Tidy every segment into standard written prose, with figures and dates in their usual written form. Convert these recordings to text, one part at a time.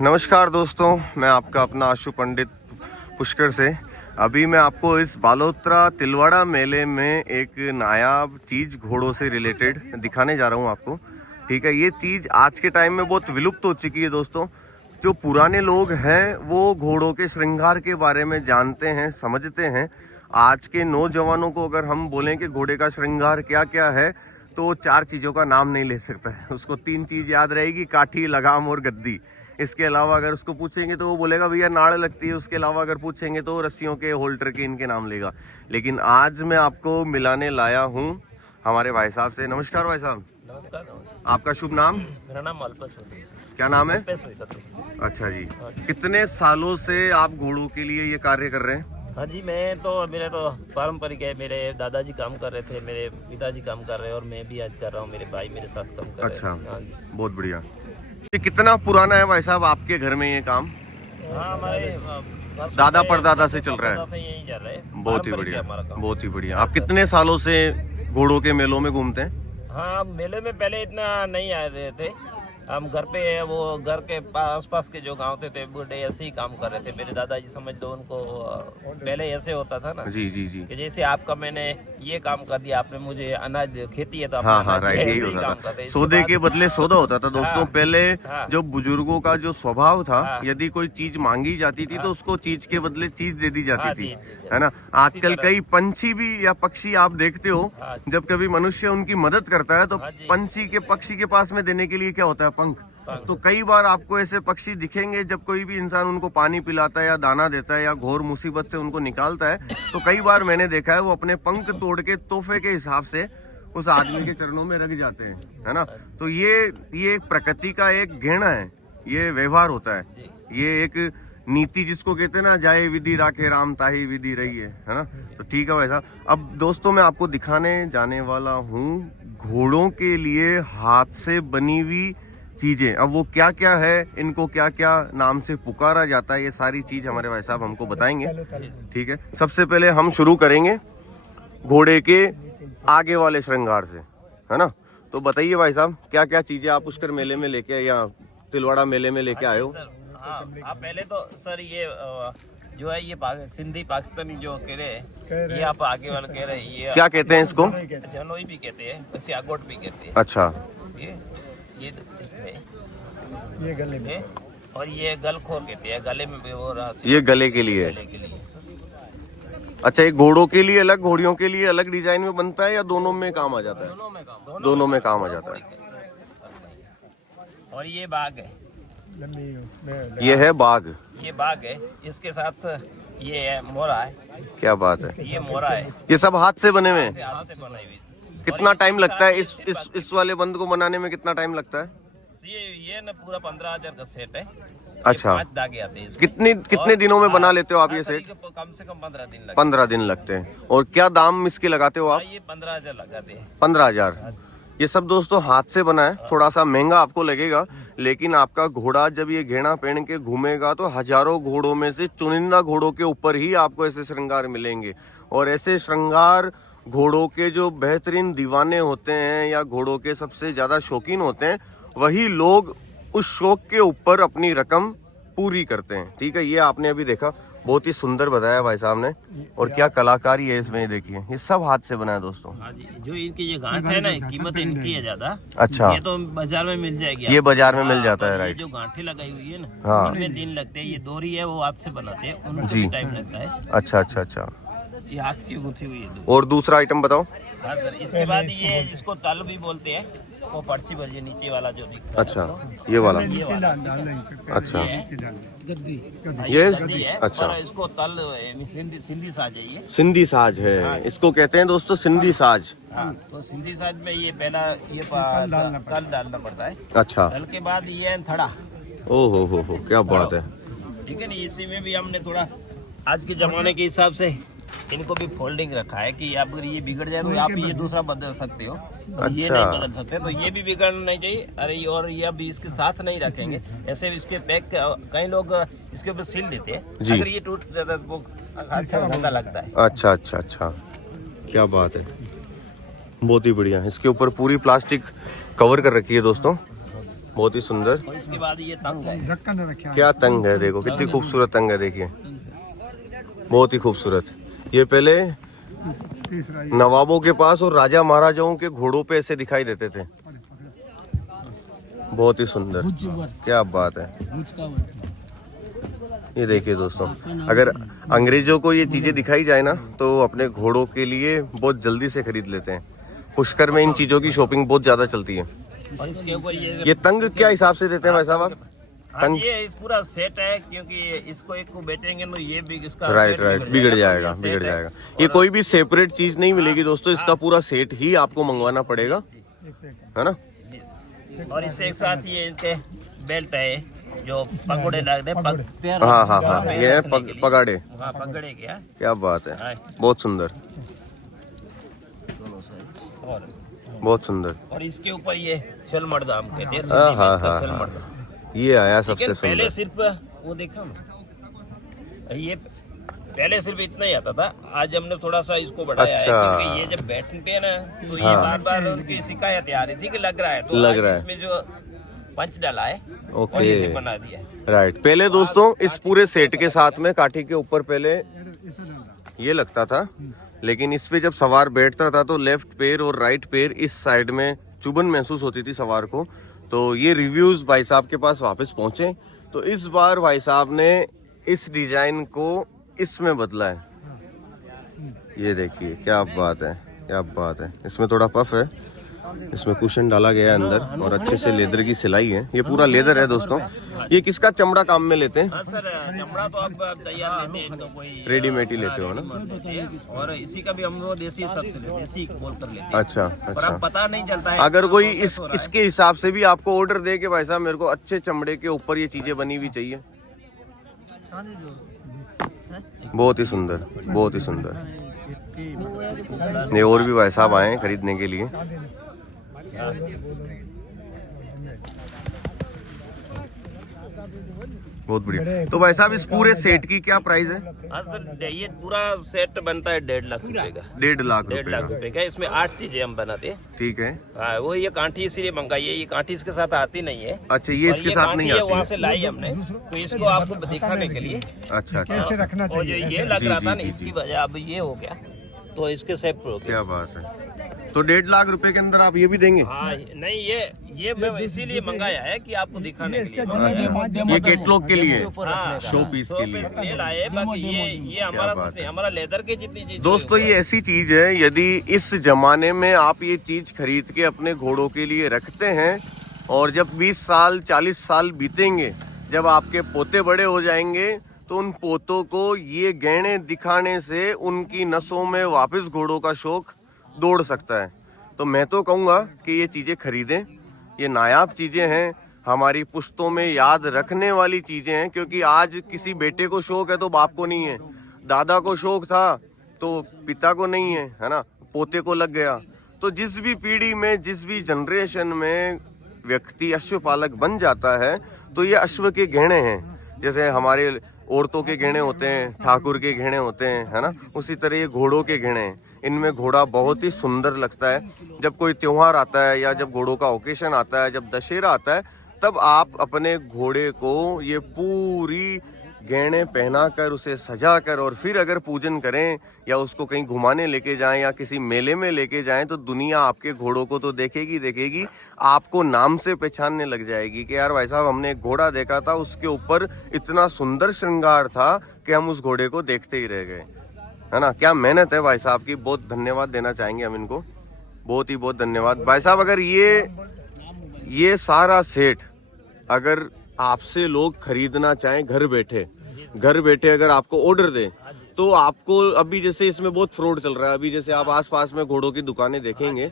नमस्कार दोस्तों, मैं आपका अपना आशु पंडित पुष्कर से। अभी मैं आपको इस बालोतरा तिलवाड़ा मेले में एक नायाब चीज़ घोड़ों से रिलेटेड दिखाने जा रहा हूँ आपको। ठीक है, ये चीज़ आज के टाइम में बहुत विलुप्त हो चुकी है दोस्तों। जो पुराने लोग हैं वो घोड़ों के श्रृंगार के बारे में जानते हैं, समझते हैं। आज के नौजवानों को अगर हम बोलें कि घोड़े का श्रृंगार क्या क्या है तो 4 चीज़ों का नाम नहीं ले सकता है। उसको 3 चीज़ याद रहेगी, काठी, लगाम और गद्दी। इसके अलावा अगर उसको पूछेंगे तो वो बोलेगा भैया नाड़ लगती है। उसके अलावा अगर पूछेंगे तो रस्सियों के, होल्डर के, इनके नाम लेगा। लेकिन आज मैं आपको मिलाने लाया हूँ हमारे भाई साहब से। नमस्कार भाई साहब। नमस्कार। आपका शुभ नाम? मेरा नाम अल्पेश है। क्या नाम है? अल्पेश है। अच्छा जी, कितने सालों से आप घोड़ों के लिए ये कार्य कर रहे हैं? हाँ जी, मेरे तो पारंपरिक है। मेरे दादाजी काम कर रहे थे, मेरे पिताजी काम कर रहे हैं और मैं भी आज कर रहा हूँ। मेरे भाई मेरे साथ काम कर रहे हैं। अच्छा, हाँ जी। बहुत बढ़िया। ये कितना पुराना है भाई साहब आपके घर में ये काम? हाँ, हमारे दादा परदादा से चल रहा है। से यही चल रहा है। बहुत ही पारंपरिक बढ़िया, है हमारा काम। बहुत ही बढ़िया। आप कितने सालों से घोड़ों के मेलों में घूमते हैं? हाँ, मेले में पहले इतना नहीं आ रहे थे। हम घर पे वो घर के आसपास के जो गांव थे बूढ़े ऐसे ही काम कर रहे थे। मेरे दादाजी समझ लो, उनको पहले ऐसे होता था ना जी जी जी। कि जैसे आपका मैंने ये काम कर दिया, आपने मुझे अनाज खेती है तो हाँ हाँ, राइट, यही होता था। सौदे के बदले सौदा होता था दोस्तों। हाँ, पहले हाँ, जो बुजुर्गों का जो स्वभाव था, हाँ, यदि कोई चीज मांगी जाती थी तो उसको चीज के बदले चीज दे दी हाँ, जाती थी, जी, है ना। आजकल तरह। कई पंछी भी या पक्षी आप देखते हो, हाँ, जब कभी मनुष्य उनकी मदद करता है तो हाँ, जी। पंछी के, पक्षी के पास में देने के लिए क्या होता है? पंख। तो कई बार आपको ऐसे पक्षी दिखेंगे जब कोई भी इंसान उनको पानी पिलाता है या दाना देता है या घोर मुसीबत से उनको निकालता है, तो कई बार मैंने देखा है वो अपने पंख तोड़ के तोहफे के हिसाब से उस आदमी के चरणों में रख जाते हैं, है ना। तो ये एक प्रकृति का एक गहना है, ये व्यवहार होता है, ये एक नीति जिसको कहते हैं ना, जाए विधि राखे राम ताही विधि रही है ना। तो ठीक है वैसा। अब दोस्तों मैं आपको दिखाने जाने वाला हूँ घोड़ों के लिए हाथ से बनी हुई चीजें। अब वो क्या क्या है, इनको क्या क्या नाम से पुकारा जाता है, ये सारी चीज हमारे भाई साहब हमको बताएंगे। ठीक है, सबसे पहले हम शुरू करेंगे घोड़े के आगे वाले श्रृंगार से, है ना। तो बताइए भाई साहब, क्या क्या चीजें आप पुष्कर मेले में लेके या तिलवाड़ा मेले में लेके आए हो? आप पहले तो सर ये जो है ये सिंधी पाकिस्तानी जो कह रहे हैं, ये आप आगे वाले कह रहे हैं, ये क्या कहते हैं इसको? जनोई भी कहते हैं, सियागोट भी कहते हैं। अच्छा, ये गले में, और ये गलखोर कहते हैं, गले में भी वो ये गले के लिए। गले के लिए। अच्छा, ये घोड़ों के लिए अलग, घोड़ियों के लिए अलग डिजाइन में बनता है या दोनों में काम आ जाता है? दोनों में काम आ जाता है। और ये बाग है, ये है बाग। ये बाग है, इसके साथ ये है मोरा है। क्या बात है, ये मोरा है, ये सब हाथ से बने हुए हैं। हाथ से बनाई हुई। कितना टाइम लगता है इस वाले बंद को बनाने में? कितना टाइम लगता है? ये ना पूरा 15,000 का सेट है। अच्छा, 5 धागे आते हैं इसमें। कितने दिनों में बना लेते हो आप ये सेट? कम से कम 15 दिन लगते 15 दिन लगते हैं। और क्या दाम इसके लगाते हो आप? हैं। ये 15,000 लगाते हैं। 15,000। ये सब दोस्तों हाथ से बना है, थोड़ा सा महंगा आपको लगेगा, लेकिन आपका घोड़ा जब ये घेड़ा पहन के घूमेगा तो हजारों घोड़ों में से चुनिंदा घोड़ों के ऊपर ही आपको ऐसे श्रृंगार मिलेंगे। और ऐसे श्रृंगार घोड़ों के जो बेहतरीन दीवाने होते हैं या घोड़ों के सबसे ज्यादा शौकीन होते हैं, वही लोग उस शौक के ऊपर अपनी रकम पूरी करते हैं। ठीक है, ये आपने अभी देखा, बहुत ही सुंदर बताया भाई साहब ने। और क्या कलाकारी है इसमें, देखिए ये सब हाथ से बना है दोस्तों। हाँ जी, जो इनकी ये गांठ है ना, कीमत इनकी है ज्यादा। अच्छा, ये तो बाजार में मिल जाएगी। ये बाजार में मिल जाता है, ये राइट। जो गांठें लगाई हुई है ना, हाँ। इनमें दिन लगते हैं। ये डोरी है वो हाथ से बनाते हैं, उनको जी। भी टाइम लगता है। अच्छा अच्छा अच्छा। ये हाथ की गुथी हुई है। और दूसरा आइटम बताओ। हाँ सर, इसके बाद ये जिसको तल भी बोलते हैं, वो पर्ची बजी नीचे वाला जो दिखता है। अच्छा, ये वाला। अच्छा, ये गद्दी है, अच्छा, और इसको तल सिंधी साज है ये। सिंधी साज है, इसको कहते हैं दोस्तों सिंधी साज। हाँ, तो सिंधी साज में ये पहला ये तल डालना पड़ता है। अच्छा, तल के बाद ये है थड़ा। ओ हो, क्या बात है। ठीक है ना, इसी में भी हमने थोड़ा आज के जमाने के हिसाब से इनको भी फोल्डिंग रखा है कि अगर ये बिगड़ जाए तो आप ये दूसरा बदल सकते हो, और ये नहीं बदल सकते, तो ये भी बिगड़ना नहीं चाहिए। अरे और ये अभी इसके साथ नहीं रखेंगे, ऐसे इसके पैक, कई लोग इसके ऊपर सील देते हैं। अगर ये टूट जाता है तो वो अच्छा महंगा लगता है। अच्छा अच्छा अच्छा, क्या बात है, बहुत ही बढ़िया। इसके ऊपर पूरी प्लास्टिक कवर कर रखी है दोस्तों। बहुत ही सुंदर। और इसके बाद ये तंग है, क्या तंग है, देखो कितनी खूबसूरत तंग है, देखिए बहुत ही खूबसूरत। ये पहले नवाबों के पास और राजा महाराजाओं के घोड़ों पे ऐसे दिखाई देते थे। बहुत ही सुंदर, क्या बात है। ये देखिए दोस्तों, अगर अंग्रेजों को ये चीजें दिखाई जाए ना तो अपने घोड़ों के लिए बहुत जल्दी से खरीद लेते हैं। पुष्कर में इन चीजों की शॉपिंग बहुत ज्यादा चलती है। और इसके ऊपर ये तंग क्या हिसाब से देते हैं भाई साहब आप? तंग ये पूरा सेट है, क्योंकि इसको एक को बेचेंगे तो ये भी इसका राइट बिगड़ जाएगा। ये कोई भी सेपरेट चीज नहीं मिलेगी दोस्तों, इसका पूरा सेट ही आपको मंगवाना पड़ेगा, है ना। और इससे एक साथ ये इनके बेल्ट है जो पगोड़े लगते हैं, हाँ, ये है पगाड़े। हाँ, पगड़े क्या बात है, बहुत सुंदर, और बहुत सुंदर। और इसके ऊपर ये छलमर्दाम कहते हैं, हाँ, छलमर्दाम। ये आया सबसे पहले सुंदर। सिर्फ वो देखा ना, ये पहले सिर्फ इतना ही आता था, आज हमने थोड़ा सा इसको बढ़ाया है, क्योंकि ये जब बैठते हैं ना तो ये बार बार उनकी शिकायत आ रही थी कि लग रहा है, तो लग रहा है, इसमें जो पंच डाला है ओके, और इसे बना दिया है। राइट। पहले दोस्तों इस पूरे सेट के साथ में काठी के ऊपर पहले ये लगता था, लेकिन इस पे जब सवार बैठता था तो लेफ्ट पैर और राइट पैर इस साइड में चुभन महसूस होती थी सवार को। तो ये रिव्यूज भाई साहब के पास वापस पहुंचे, तो इस बार भाई साहब ने इस डिजाइन को इसमें बदला है। ये देखिए क्या बात है, क्या बात है। इसमें थोड़ा पफ है, इसमें कुशन डाला गया है अंदर और अच्छे से लेदर की सिलाई है। ये पूरा लेदर है दोस्तों। ये किसका चमड़ा काम में लेते हैं? हाँ सर, चमड़ा तो आप तैयार लेते हैं, तो कोई रेडीमेड ही लेते हो ना? और इसी का भी हम वो देसी हिसाब से लेते हैं, देसी बोल कर लेते हैं। अच्छा पर अच्छा। अब पता नहीं चलता है। अगर कोई इसके हिसाब से भी आपको ऑर्डर दे के भाई साहब मेरे को अच्छे चमड़े के ऊपर ये चीजें बनी हुई चाहिए, बहुत ही सुंदर, बहुत ही सुंदर। ये और भी भाई साहब आए हैं खरीदने के लिए। बहुत बढ़िया। तो भाई साहब इस पूरे सेट की क्या प्राइस है? हाँ सर, ये पूरा सेट बनता है 1.5 लाख रुपए का। 1.5 लाख 1.5 लाख रुपए का। इसमें 8 चीजें हम बनाते हैं। ठीक है। हाँ, वो ये कांठी इसीलिए मंगाई है, ये कांठी इसके साथ आती नहीं है। अच्छा, ये इसके साथ नहीं आती है। वहाँ से लाई हमने, तो इसको आपको दिखाने के लिए। अच्छा अच्छा। और जो ये लग रहा था ना, इसकी वजह अब ये हो गया, तो इसके सेट हो गया। क्या बात है। तो 1.5 लाख रुपए के अंदर आप ये भी देंगे? हाँ, नहीं ये मैं इसीलिए मंगाया है कि आपको दिखाने के लिए। ये कैटलॉग के लिए, हाँ, शो पीस के लिए ले लाए। बाकी ये हमारा लेदर की जितनी चीज। दोस्तों ये ऐसी चीज है, यदि इस जमाने में आप ये चीज खरीद के अपने घोड़ों के लिए रखते हैं और जब 20 साल 40 साल बीतेंगे, जब आपके पोते बड़े हो जाएंगे, तो उन पोतों को ये गहने दिखाने से उनकी नसों में वापस घोड़ों का शौक दौड़ सकता है। तो मैं तो कहूँगा कि ये चीज़ें खरीदें, ये नायाब चीज़ें हैं, हमारी पुश्तों में याद रखने वाली चीज़ें हैं। क्योंकि आज किसी बेटे को शौक है तो बाप को नहीं है, दादा को शौक था तो पिता को नहीं है ना, पोते को लग गया। तो जिस भी पीढ़ी में, जिस भी जनरेशन में व्यक्ति अश्व पालक बन जाता है, तो ये अश्व के गहने हैं। जैसे हमारे औरतों के गहने होते हैं, ठाकुर के गहने होते हैं, है ना, उसी तरह ये घोड़ों के गहने हैं। इनमें घोड़ा बहुत ही सुंदर लगता है। जब कोई त्योहार आता है या जब घोड़ों का ओकेशन आता है, जब दशहरा आता है, तब आप अपने घोड़े को ये पूरी गहने पहना कर, उसे सजा कर, और फिर अगर पूजन करें या उसको कहीं घुमाने लेके जाएं या किसी मेले में लेके जाएं, तो दुनिया आपके घोड़ों को तो देखेगी, आपको नाम से पहचानने लग जाएगी कि यार भाई साहब हमने एक घोड़ा देखा था, उसके ऊपर इतना सुंदर श्रृंगार था कि हम उस घोड़े को देखते ही रह गए, है ना। क्या मेहनत है भाई साहब की, बहुत धन्यवाद देना चाहेंगे हम इनको, बहुत ही बहुत धन्यवाद भाई साहब। अगर ये सारा सेट अगर आपसे लोग खरीदना चाहें घर बैठे अगर आपको ऑर्डर दे, तो आपको अभी जैसे इसमें बहुत फ्रॉड चल रहा है, अभी जैसे आप आसपास में घोड़ों की दुकानें देखेंगे,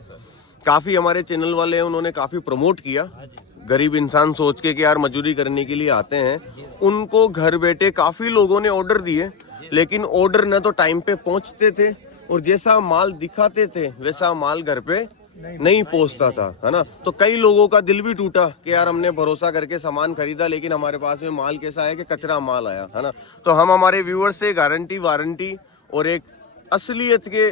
काफ़ी हमारे चैनल वाले हैं, उन्होंने काफ़ी प्रमोट किया। गरीब इंसान सोच के कि यार मजदूरी करने के लिए आते हैं, उनको घर बैठे काफ़ी लोगों ने ऑर्डर दिए, लेकिन ऑर्डर न तो टाइम पे पहुंचते थे और जैसा माल दिखाते थे वैसा माल घर पे नहीं पहुंचता था, है ना। तो कई लोगों का दिल भी टूटा कि यार हमने भरोसा करके सामान खरीदा, लेकिन हमारे पास में माल कैसा है कि कचरा माल आया, है ना। तो हम हमारे व्यूअर्स से गारंटी वारंटी और एक असलियत के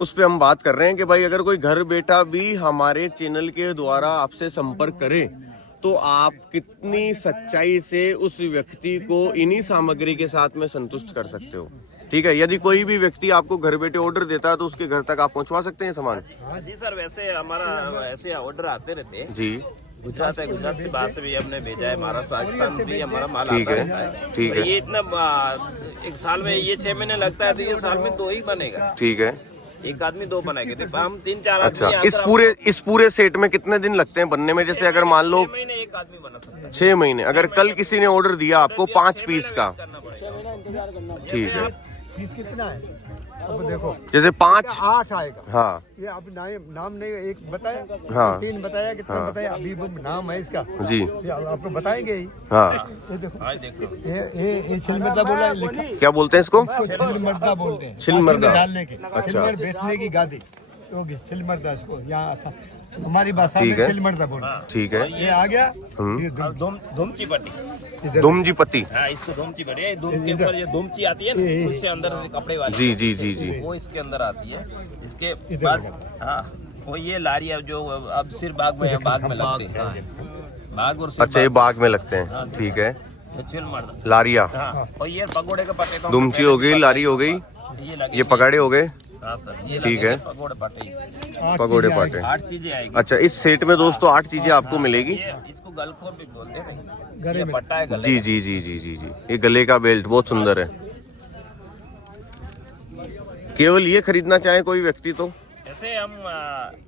उस पे हम बात कर रहे हैं कि भाई अगर कोई घर बैठा भी हमारे चैनल के द्वारा आपसे संपर्क करे तो आप कितनी सच्चाई से उस व्यक्ति को इन्हीं सामग्री के साथ में संतुष्ट कर सकते हो। ठीक है, यदि कोई भी व्यक्ति आपको घर बैठे ऑर्डर देता है तो उसके घर तक आप पहुंचवा सकते हैं सामान? जी सर, वैसे हमारा ऐसे ऑर्डर आते रहते हैं जी। गुजरात है, गुजरात से बाहर से भी हमने भेजा है, महाराष्ट्र राजस्थान भी हमारा माल ठीक आता है, रहता है। ठीक है। ये इतना एक साल में ये 6 महीने लगता है, तो ये साल में 2 ही बनेगा। ठीक है, एक आदमी 2 बनाएंगे थे, हम 3-4 अच्छा। आदमी। इस पूरे सेट में कितने दिन लगते हैं बनने में? जैसे अगर मान लो 6 महीने एक आदमी बना सकता है। 6 महीने, अगर कल किसी ने ऑर्डर दिया आपको 5 पीस का, ठीक है, पीस कितना है अब देखो, जैसे 5, 8 आएगा। हाँ ये अब नाम नहीं, एक बताया, हाँ 3 बताया, कितना बताया अभी वो नाम है इसका जी, ये आपको बताएंगे ही। हाँ। ये देखो, आज देखो ये छिलमर्दा बोला है, लिखा क्या बोलते हैं इसको? इसको छिलमर्दा बोलते हैं, छिलमर्दा। डालने के, अच्छा। छिलमर बेचने की गादी होगी, छिलमर्दा इसको यहाँ हमारी भाषा ठीक में है। छिलमर्दा बोलते हैं। ठीक है, ये आ गया, ये और धुमची पट्टी, इधर दुमजी पत्ती, हाँ इसको धुमची पट्टी है। धूम के ऊपर ये धुमची आती है ना, उससे अंदर कपड़े वाली, जी जी जी जी, वो इसके अंदर आती है। इसके इधर बाद लगा। हाँ वो ये लारी है जो अब सिर्फ बाग में लगते हैं, बाग और सिर्फ अच्छा ये बाग में लगते हैं, ठीक है। छिलमर्दा, लारिया, हाँ। और ये पकोड़े के पट्टे तो दुमची हो गई, लारी हो गई, ये लगे, ये पगाड़े हो गए, हाँ सर, ये ठीक लगे है। पकोड़े पट्टे इससे। 8 पकोड़े चीजें पाटे। 8 चीजें आएगी। अच्छा, इस सेट में दोस्तों 8 चीजें आपको मिलेगी। ये इसको गलखोर भी बोलते हैं, गले ये में। पट्टा है गले जी का। जी जी जी जी जी, ये गले का बेल्ट बहुत सुंदर है। केवल ये खरीदना चाहे कोई व्यक्ति तो ऐसे हम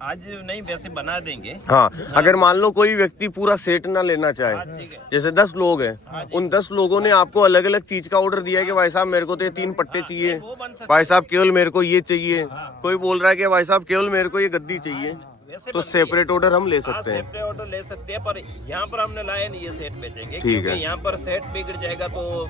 आज नहीं वैसे बना देंगे। हाँ, अगर मान लो कोई व्यक्ति पूरा सेट ना लेना चाहे, हाँ, ठीक है। जैसे 10 लोग हैं, उन 10 लोगों ने आपको अलग अलग चीज का ऑर्डर दिया है कि भाई साहब मेरे को तो ये 3 पट्टे चाहिए, वो बन सकता भाई साहब केवल मेरे को ये चाहिए, कोई बोल रहा है कि भाई साहब केवल मेरे को ये गद्दी चाहिए, वैसे तो बनती है। सेपरेट ऑर्डर हम ले हाँ, सकते हैं। सेपरेट ऑर्डर ले सकते हैं, पर यहाँ पर हमने लाए नहीं, ये सेट बेचेंगे। ठीक क्योंकि है। यहाँ पर सेट बिगड़ जाएगा तो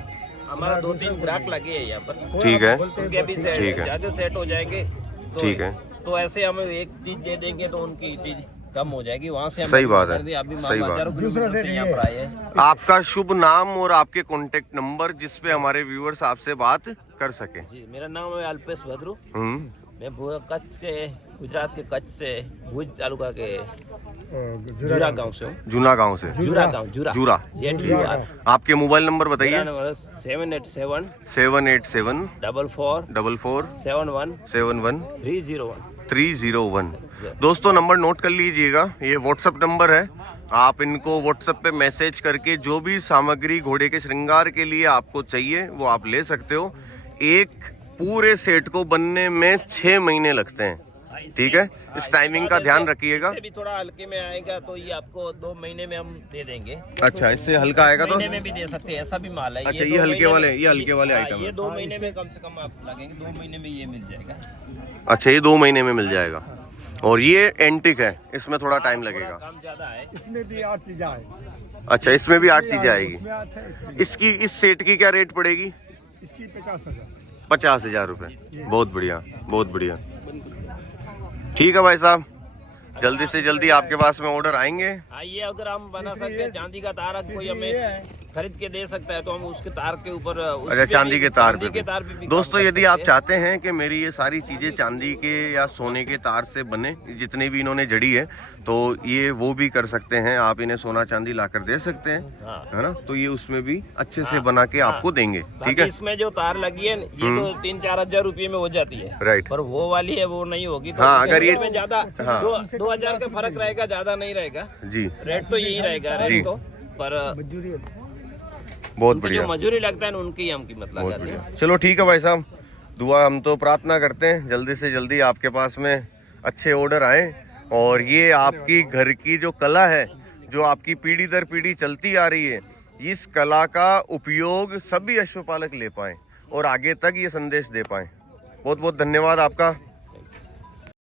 हमारा 2-3 ग्राहक लगे हैं यहाँ पर, ठीक है, उनके भी सेट ठीक है। ज्यादा सेट हो जाएंगे तो ठीक है। तो ऐसे हमें एक चीज दे देंगे तो उनकी चीज कम हो जाएगी। वहाँ से हम सही बात है, अभी सही बात। हजारों किलोमीटर से यहाँ पर आए हैं। आपका शुभ नाम और आपके कॉन्टेक्ट नंबर जिसपे हमारे व्यूअर्स आपसे बात कर सके। जी, मेरा नाम है अल्पेश भद्रू, हम्म, मैं कच्छ के, गुजरात के कच्छ से, भुज तालुका के जूरा गांव से हूँ। जूना गांव से, जूरा गांव, जूरा जूरा। JUR। आपके मोबाइल नंबर बताइए। 787 787 44 44 71 71 301। 301। दोस्तों नंबर नोट कर लीजिएगा, ये व्हाट्सएप नंबर है। आप इनको व्हाट्सएप पे मैसेज करके जो भी सामग्री घोड़े के श्रृंगार के लिए आपको चाहिए वो आप ले सकते हो। एक पूरे सेट को बनने में 6 महीने लगते हैं, ठीक है। इस टाइमिंग का ध्यान रखिएगा। इससे भी थोड़ा हल्के में आएगा तो ये आपको 2 महीने में हम दे देंगे। अच्छा, इससे हल्का आएगा तो? महीने में भी दे सकते हैं, ऐसा भी माल है। अच्छा, 2 ये हल्के महीने वाले, में- ये हल्के वाले हाँ, आइटम ये है। 2 महीने में कम से कम आप लगेंगे, 2 महीने में ये मिल जाएगा। अच्छा, ये 2 महीने में मिल जाएगा। और ये एंटिक है, इसमें थोड़ा टाइम लगेगा। काम ज्यादा है। इसमें भी 8 चीजें आएगी। अच्छा, इसमें भी 8 चीजें आएगी। इसमें 8 है, इसमें इसकी इस सेट की क्या रेट पड़ेगी? इसकी 50,000। 50,000 रुपए। बहुत बढ़िया, बहुत बढ़िया। ठीक है भाई साहब, जल्दी से जल्दी आपके पास में ऑर्डर आएंगे। हाँ, ये अगर हम बना सकते हैं, चांदी का तार कोई हमें खरीद के दे सकता है तो हम उसके तार के ऊपर अच्छा, चांदी के तार पे भी। भी दोस्तों काम कर यदि आप सकते हैं। चाहते हैं कि मेरी ये सारी चीजें चांदी के या सोने के तार से बने, जितने भी इन्होंने जड़ी है, तो ये वो भी कर सकते हैं। आप इन्हें सोना चांदी लाकर दे सकते हैं, हाँ। है ना। तो ये उसमें भी अच्छे से बना के आपको देंगे, ठीक बाकी है। इसमें जो तार लगी है ये तो 3-4 हजार रुपये में हो जाती है, राइट। पर वो वाली है वो नहीं होगी। तो हाँ, अगर ये- में ज्यादा हाँ। 2,000 का फर्क रहेगा, ज्यादा नहीं रहेगा। जी, रेट तो यही रहेगा, जी। रेट तो, पर मजदूरी है। बहुत उनकी बढ़िया, जो मजूरी लगता है ना, उनकी हम कीमत बहुत लगाते हैं। बढ़िया। चलो ठीक है भाई साहब, दुआ हम तो प्रार्थना करते हैं जल्दी से जल्दी आपके पास में अच्छे ऑर्डर आए और ये आपकी घर की जो कला है, जो आपकी पीढ़ी दर पीढ़ी चलती आ रही है, इस कला का उपयोग सभी अश्वपालक ले पाएं और आगे तक ये संदेश दे पाएं। बहुत बहुत धन्यवाद आपका।